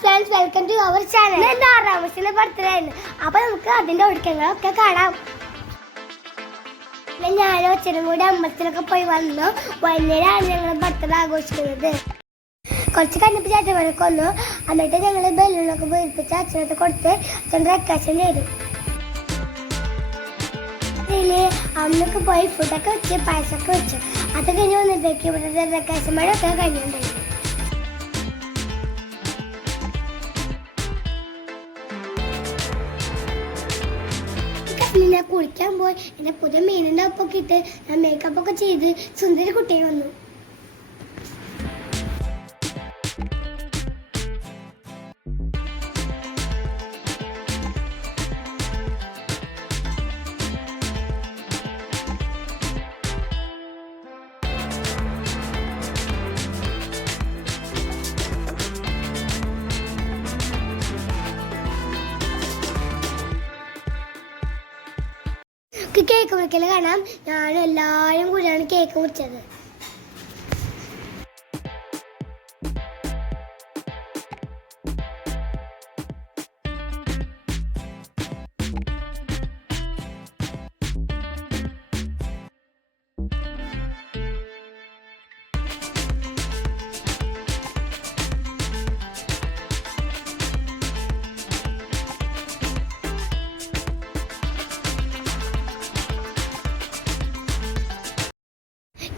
friends, welcome to our channel. This is Ramash's birthday. അപ്പോൾ നമുക്ക് അതിന്റെ ഒരുക്കങ്ങളൊക്കെ കാണാം. ഞാനും അച്ഛനും കൂടി അമ്പലത്തിലൊക്കെ പോയി വന്നു. വൈകുന്നേരമാണ് ഞങ്ങൾ ബർത്ത്ഡേ ആഘോഷിക്കുന്നത്. കുറച്ച് കഴിഞ്ഞപ്പോൾ ചേട്ടന്മാരൊക്കെ വന്നു. എന്നിട്ട് ഞങ്ങൾ ബലൂണൊക്കെ വീർപ്പിച്ച് അച്ഛനൊക്കെ കൊടുത്ത് അച്ഛൻ ഡെക്കറേഷൻ ചെയ്തു. അന്നൊക്കെ പോയി ഫുഡൊക്കെ വെച്ച് പായസമൊക്കെ വെച്ചു. അത് കഴിഞ്ഞ് വന്നപ്പോഴേക്കും ഇവിടെ ഡെക്കറേഷൻ മഴയൊക്കെ കഴിഞ്ഞിട്ടുണ്ടായിരുന്നു. ഞാൻ കുളിക്കാൻ പോയി എൻ്റെ പുതിയ മീനിൻ്റെ ഒപ്പൊക്കെ ഇട്ട് ഞാൻ മേക്കപ്പൊക്കെ ചെയ്ത് സുന്ദരി കുട്ടിയെ വന്നു. കേക്ക് മുറിക്കൽ കാണാം. ഞാൻ എല്ലാവരും കൂടിയാണ് കേക്ക് മുറിച്ചത്.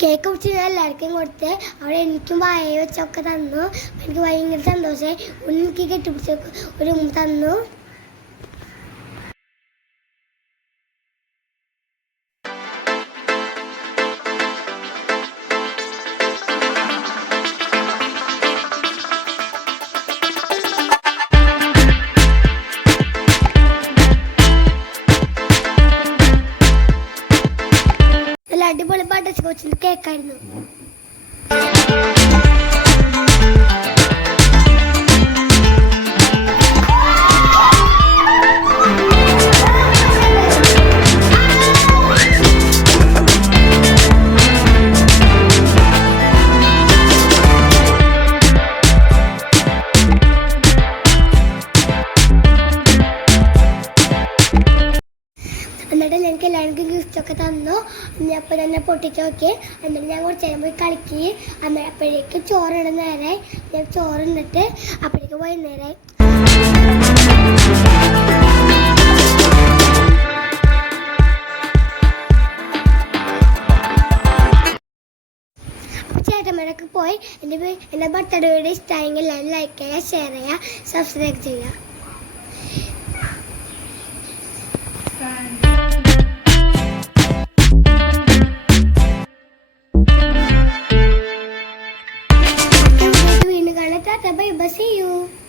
കേക്ക് മുറിച്ച് ഞാൻ എല്ലാവർക്കും കൊടുത്ത് അവിടെ എനിക്കും വായ വെച്ചൊക്കെ തന്നു. എനിക്ക് ഭയങ്കര സന്തോഷമായി. എനിക്ക് കെട്ടിപ്പിടിച്ച് ഒരു തന്നു. അടിപൊളി ബട്ടർ സ്കോച്ചിന്റെ കേക്കായിരുന്നു. എന്നിട്ട് ഞങ്ങൾക്ക് എല്ലാവർക്കും ഗിഫ്റ്റൊക്കെ തന്നു. അപ്പോൾ തന്നെ പൊട്ടിച്ച് നോക്കി. എന്നിട്ട് ഞാൻ കുറച്ച് നേരം പോയി കളിക്കുകയും അപ്പോഴേക്കും ചോറിട നേരമായി. ഞാൻ ചോറിന്നിട്ട് അപ്പോഴേക്കും വൈകുന്നേരമായി. അപ്പോൾ ചേട്ടന്മാരൊക്കെ പോയി. എൻ്റെ ബർത്ത്ഡേ വീഡിയോ ഇഷ്ടമായെങ്കിൽ എല്ലാവരും ലൈക്ക് ചെയ്യുക, ഷെയർ ചെയ്യുക, സബ്സ്ക്രൈബ് ചെയ്യുക. Bye bye, see you.